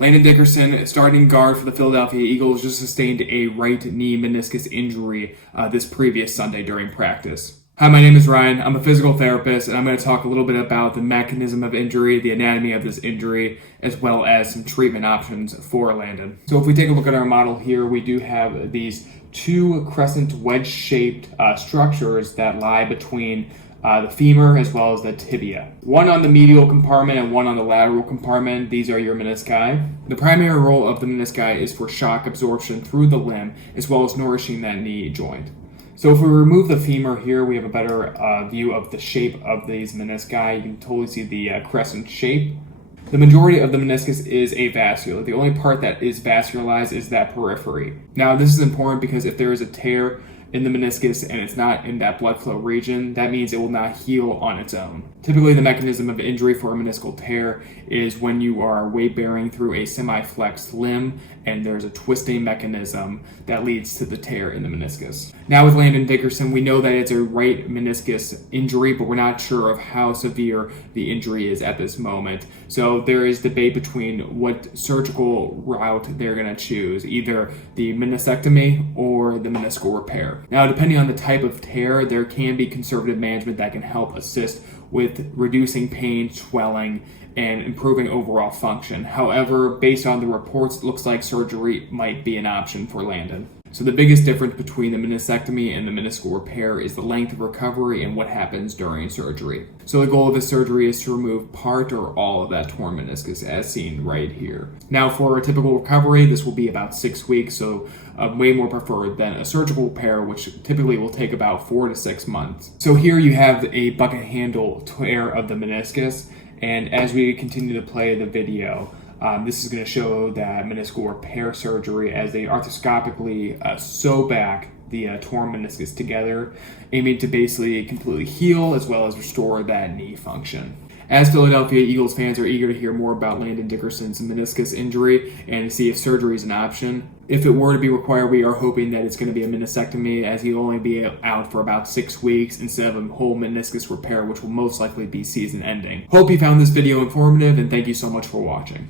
Landon Dickerson, starting guard for the Philadelphia Eagles, just sustained a right knee meniscus injury this previous Sunday during practice. Hi, my name is Ryan. I'm a physical therapist, and I'm going to talk a little bit about the mechanism of injury, the anatomy of this injury, as well as some treatment options for Landon. So if we take a look at our model here, we do have these two crescent wedge-shaped structures that lie between the femur as well as the tibia. One on the medial compartment and one on the lateral compartment. These are your menisci. The primary role of the menisci is for shock absorption through the limb as well as nourishing that knee joint. So if we remove the femur here, we have a better view of the shape of these menisci. You can totally see the crescent shape. The majority of the meniscus is avascular. The only part that is vascularized is that periphery. Now, this is important because if there is a tear in the meniscus and it's not in that blood flow region, that means it will not heal on its own. Typically, the mechanism of injury for a meniscal tear is when you are weight bearing through a semi-flexed limb and there's a twisting mechanism that leads to the tear in the meniscus. Now with Landon Dickerson, we know that it's a right meniscus injury, but we're not sure of how severe the injury is at this moment. So there is debate between what surgical route they're going to choose, either the meniscectomy or the meniscal repair. Now, depending on the type of tear, there can be conservative management that can help assist with reducing pain, swelling, and improving overall function. However, based on the reports, it looks like surgery might be an option for Landon. So the biggest difference between the meniscectomy and the meniscal repair is the length of recovery and what happens during surgery. So the goal of the surgery is to remove part or all of that torn meniscus, as seen right here. Now, for a typical recovery, this will be about 6 weeks, so way more preferred than a surgical repair, which typically will take about 4 to 6 months. So here you have a bucket handle tear of the meniscus, and as we continue to play the video, this is going to show that meniscal repair surgery as they arthroscopically sew back the torn meniscus together, aiming to basically completely heal as well as restore that knee function. As Philadelphia Eagles fans are eager to hear more about Landon Dickerson's meniscus injury and to see if surgery is an option, if it were to be required, we are hoping that it's going to be a meniscectomy, as he'll only be out for about 6 weeks instead of a whole meniscus repair, which will most likely be season ending. Hope you found this video informative, and thank you so much for watching.